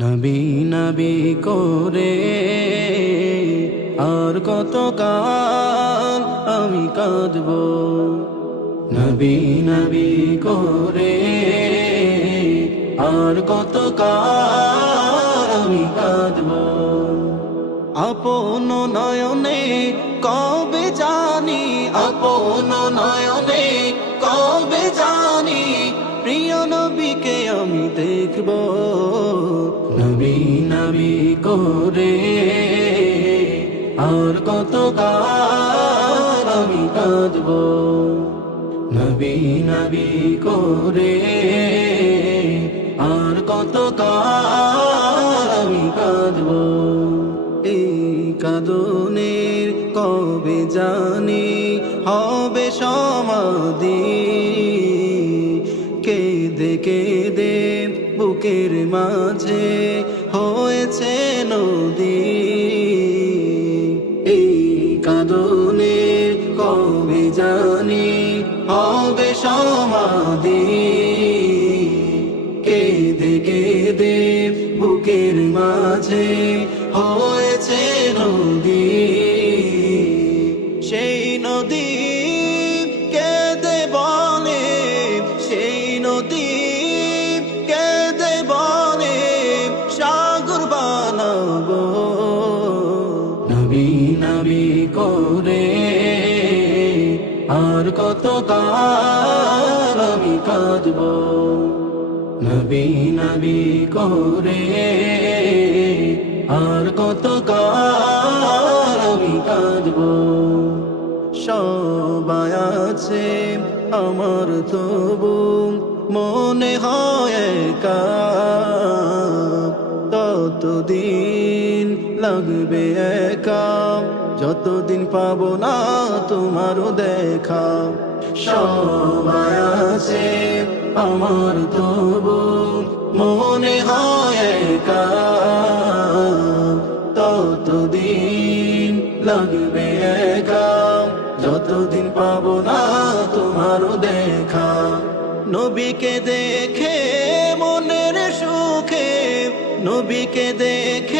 নবী নবী করে আর কত কাল আমি কাঁদব? নবী নবী করে আর কত কাল আমি কাঁদব? আপন নয়নে কবে জানি, আপন নয়নে কবে জানি, প্রিয় নবীকে আমি দেখব। নবী করে, আর কত কাল আমি কাঁদব? নবী নবী করে, আর কত কাল আমি কাঁদব? এই কাদনের কবে জানি হবে সমাধি। কেঁদে কেঁদে বুকের মাঝে হয়েছে নদী। এই কাদনের কবে জানি হবে সমাধি। কেঁদে কেঁদে বুকের মাঝে হয়েছে নদী। সেই নদী নবী নবী করে, আর কত কাল আমি কাঁদবো? নবী নবী করে, আর কত কাল আমি কাঁদব? সবাই আছে আমার তবু, মনে হয় একা। লাগবে একা। যতদিন পাবো না তোমারও দেখা। সবাই আছে আমার তবু, মনে হয় একা। ততদিন লাগবে একা। যতদিন পাবো না তোমারও দেখা। নবীকে দেখে মনের সুখে, নবীকে দেখে